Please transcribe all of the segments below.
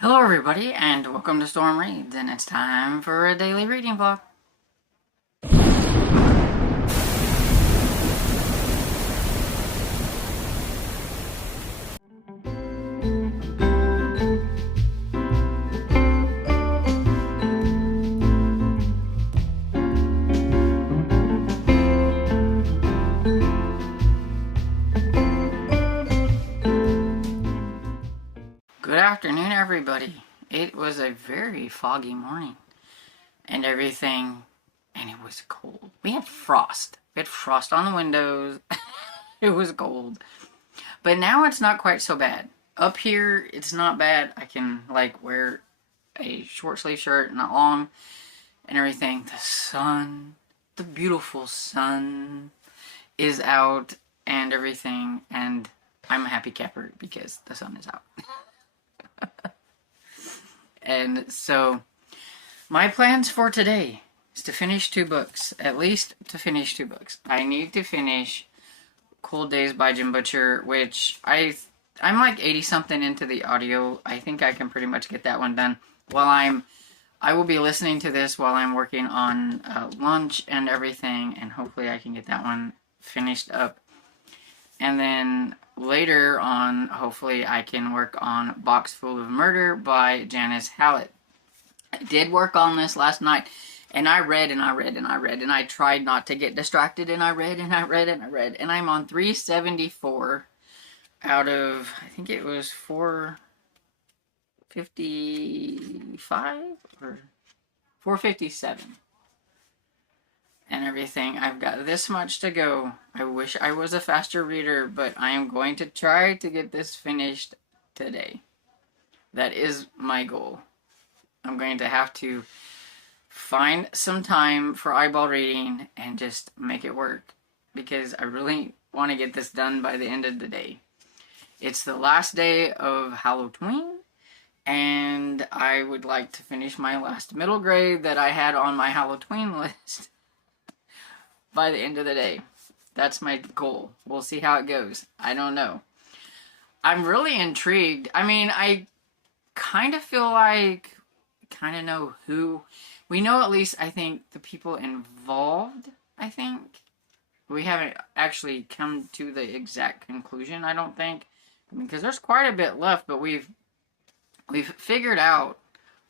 Hello everybody, and welcome to Storm Reads, and it's time for a daily reading vlog. Good afternoon everybody. It was a very foggy morning and everything, and it was cold. We had frost. We had frost on the windows. It was cold. But now it's not quite so bad. Up here, it's not bad. I can wear a short sleeve shirt, not long, and everything. The sun, the beautiful sun is out and everything, and I'm a happy camper because the sun is out. And so my plans for today is to finish 2 books, at least to finish 2 books. I need to finish Cold Days by Jim Butcher, which I'm like 80 something into the audio. I think I can pretty much get that one done while I will be listening to this while I'm working on lunch and everything, and hopefully I can get that one finished up. And then later on, hopefully I can work on Box Full of Murder by Janice Hallett. I did work on this last night, and I read and I read and I read, and I tried not to get distracted, and I read and I read and I read, and I'm on 374 out of, I think it was 455 or 457 and everything. I've got this much to go. I wish I was a faster reader, but I am going to try to get this finished today. That is my goal. I'm going to have to find some time for eyeball reading and just make it work, because I really want to get this done by the end of the day. It's the last day of Halloween, and I would like to finish my last middle grade that I had on my Halloween list by the end of the day. That's my goal. We'll see how it goes. I don't know. I'm really intrigued. I mean, I kind of feel like kind of know who. We know at least, I think, the people involved, I think. We haven't actually come to the exact conclusion, I don't think. Because there's quite a bit left, but we've figured out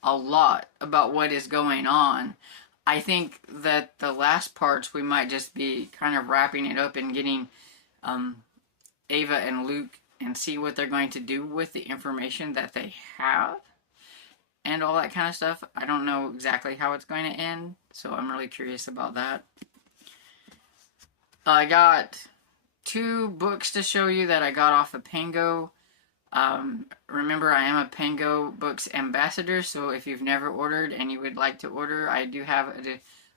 a lot about what is going on. I think that the last parts we might just be kind of wrapping it up and getting Ava and Luke and see what they're going to do with the information that they have and all that kind of stuff. I don't know exactly how it's going to end, so I'm really curious about that. I got 2 books to show you that I got off of Pango. Remember, I am a Pangobooks Ambassador, so if you've never ordered and you would like to order, I do have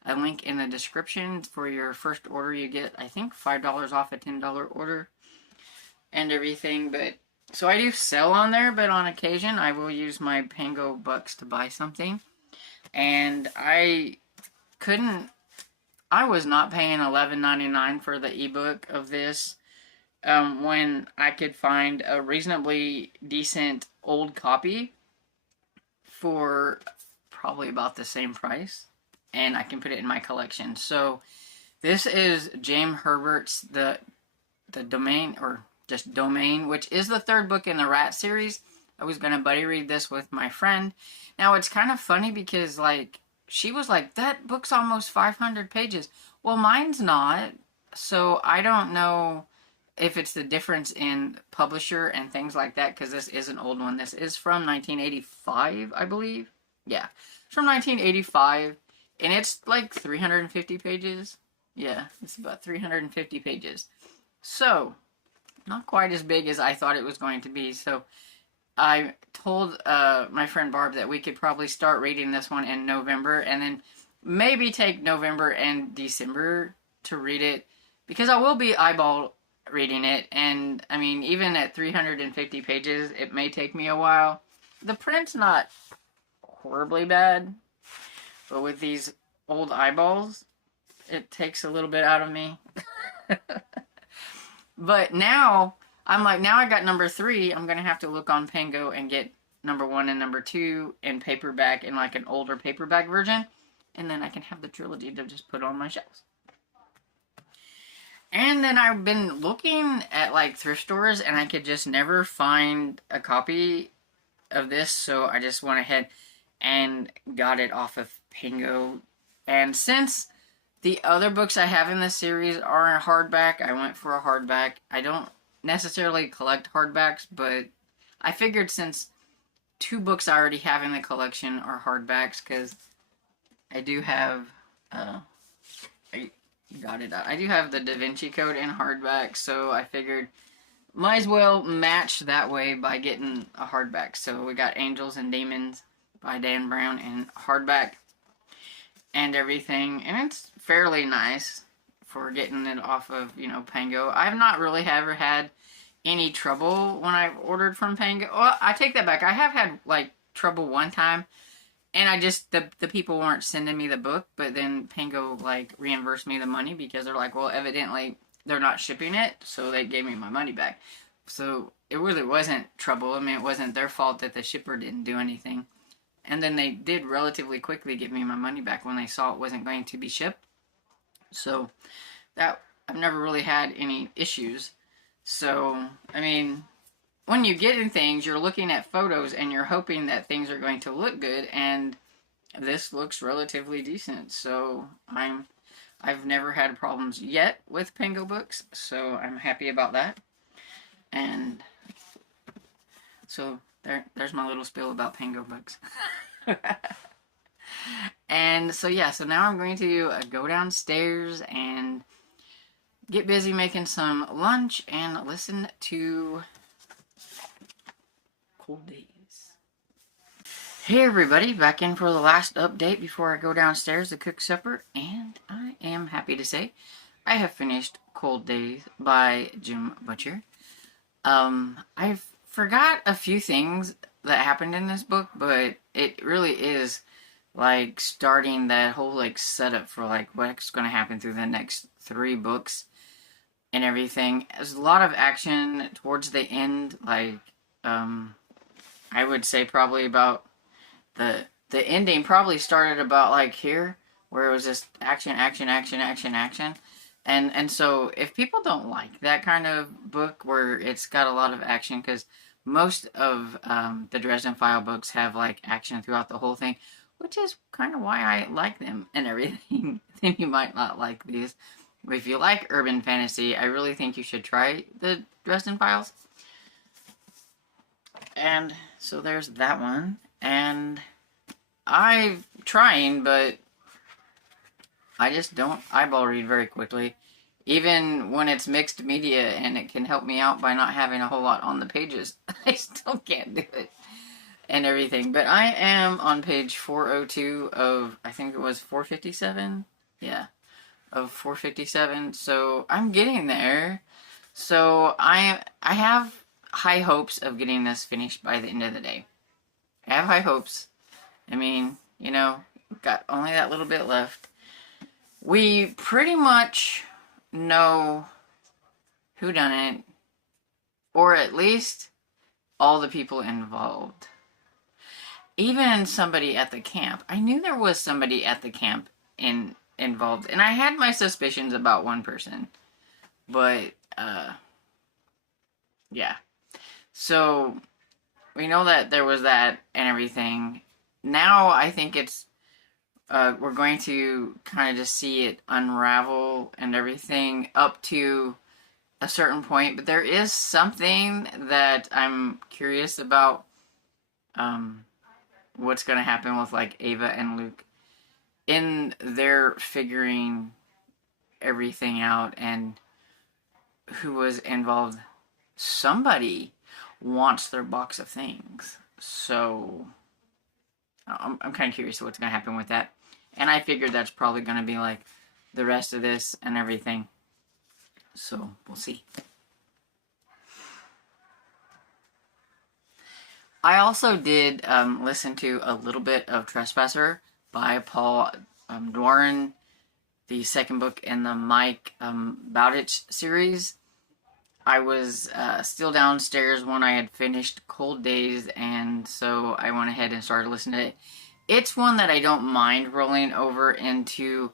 a link in the description. For your first order, you get, I think, $5 off a $10 order and everything. But so I do sell on there, but on occasion I will use my Pangobooks to buy something. And I was not paying $11.99 for the ebook of this. When I could find a reasonably decent old copy for probably about the same price, and I can put it in my collection. So this is James Herbert's the Domain, or just Domain, which is the 3rd book in the Rat series. I was gonna buddy read this with my friend. Now it's kind of funny because she was like, that book's almost 500 pages. Well, mine's not, so I don't know if it's the difference in publisher and things like that, because this is an old one. This is from 1985, I believe. Yeah, it's from 1985, and it's like 350 pages. Yeah, it's about 350 pages. So, not quite as big as I thought it was going to be. So, I told my friend Barb that we could probably start reading this one in November, and then maybe take November and December to read it, because I will be eyeball reading it, and I mean, even at 350 pages, it may take me a while. The print's not horribly bad, but with these old eyeballs, it takes a little bit out of me. But now, I'm like, now I got number 3, I'm gonna have to look on Pango and get number 1 and number 2 in paperback, in like an older paperback version. And then I can have the trilogy to just put on my shelves. And then I've been looking at like thrift stores, and I could just never find a copy of this, so I just went ahead and got it off of Pango. And since the other books I have in this series are in hardback, I went for a hardback. I don't necessarily collect hardbacks, but I figured since 2 books I already have in the collection are hardbacks, because I do have, I do have the Da Vinci Code in hardback, so I figured might as well match that way by getting a hardback. So we got Angels and Demons by Dan Brown in hardback and everything, and it's fairly nice for getting it off of, you know, Pango. I've not really ever had any trouble when I've ordered from Pango. Well, I take that back. I have had, like, trouble one time, and I just, the people weren't sending me the book, but then Pango, like, reimbursed me the money because they're like, well, evidently they're not shipping it, so they gave me my money back. So it really wasn't trouble. I mean, it wasn't their fault that the shipper didn't do anything. And then they did relatively quickly give me my money back when they saw it wasn't going to be shipped. So that, I've never really had any issues. So, I mean, when you get in things, you're looking at photos and you're hoping that things are going to look good, and this looks relatively decent. So I've never had problems yet with Pangobooks, so I'm happy about that. And so there's my little spiel about Pangobooks. And so yeah, so now I'm going to go downstairs and get busy making some lunch and listen to Cold Days. Hey everybody, back in for the last update before I go downstairs to cook supper, and I am happy to say I have finished Cold Days by Jim Butcher. I forgot a few things that happened in this book, but it really is like starting that whole like setup for like what's going to happen through the next 3 books and everything. There's a lot of action towards the end, like I would say probably about the ending probably started about like here, where it was just action, action, action, action, action. And so if people don't like that kind of book where it's got a lot of action, because most of the Dresden File books have like action throughout the whole thing, which is kind of why I like them and everything, then you might not like these. If you like urban fantasy, I really think you should try the Dresden Files. And so there's that one. And I'm trying, but I just don't eyeball read very quickly. Even when it's mixed media and it can help me out by not having a whole lot on the pages, I still can't do it and everything. But I am on page 402 of, I think it was 457? Yeah, of 457. So I'm getting there. So I have high hopes of getting this finished by the end of the day. I have high hopes. I mean, you know, got only that little bit left. We pretty much know who done it, or at least all the people involved. Even somebody at the camp. I knew there was somebody at the camp involved, and I had my suspicions about one person. But, yeah. So, we know that there was that and everything. Now, I think it's we're going to kind of just see it unravel and everything up to a certain point. But there is something that I'm curious about, what's going to happen with like Ava and Luke in their figuring everything out and who was involved. Somebody wants their box of things. So I'm kind of curious what's going to happen with that. And I figured that's probably going to be like the rest of this and everything. So we'll see. I also did listen to a little bit of Trespasser by Paul Doran, the second book in the Mike Bowditch series. I was still downstairs when I had finished Cold Days, and so I went ahead and started listening to it. It's one that I don't mind rolling over into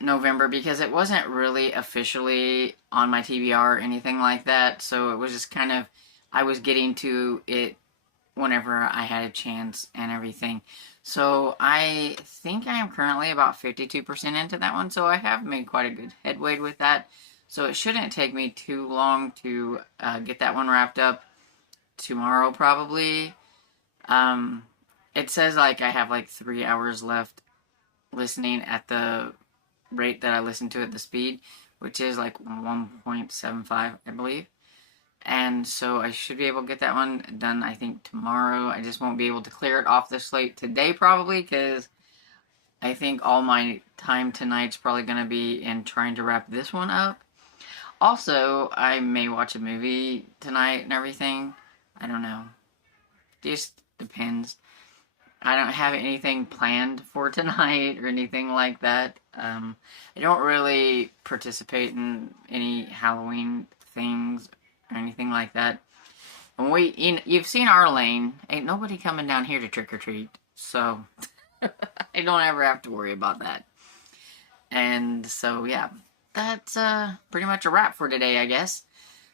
November because it wasn't really officially on my TBR or anything like that, so it was just kind of, I was getting to it whenever I had a chance and everything. So I think I am currently about 52% into that one, so I have made quite a good headway with that. So it shouldn't take me too long to get that one wrapped up tomorrow, probably. Um, it says like I have like 3 hours left listening at the rate that I listen to at the speed, which is like 1.75, I believe. And so I should be able to get that one done, I think, tomorrow. I just won't be able to clear it off the slate today, probably, because I think all my time tonight's probably going to be in trying to wrap this one up. Also, I may watch a movie tonight and everything. I don't know. Just depends. I don't have anything planned for tonight or anything like that. I don't really participate in any Halloween things or anything like that. And you've seen our lane. Ain't nobody coming down here to trick or treat, so I don't ever have to worry about that. And so yeah, that's pretty much a wrap for today, I guess.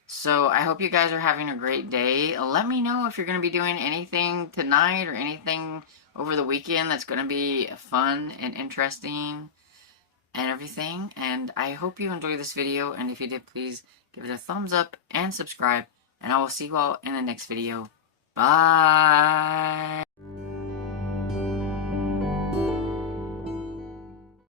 So I hope you guys are having a great day. Let me know if you're going to be doing anything tonight or anything over the weekend that's going to be fun and interesting and everything. And I hope you enjoyed this video. And if you did, please give it a thumbs up and subscribe. And I will see you all in the next video. Bye!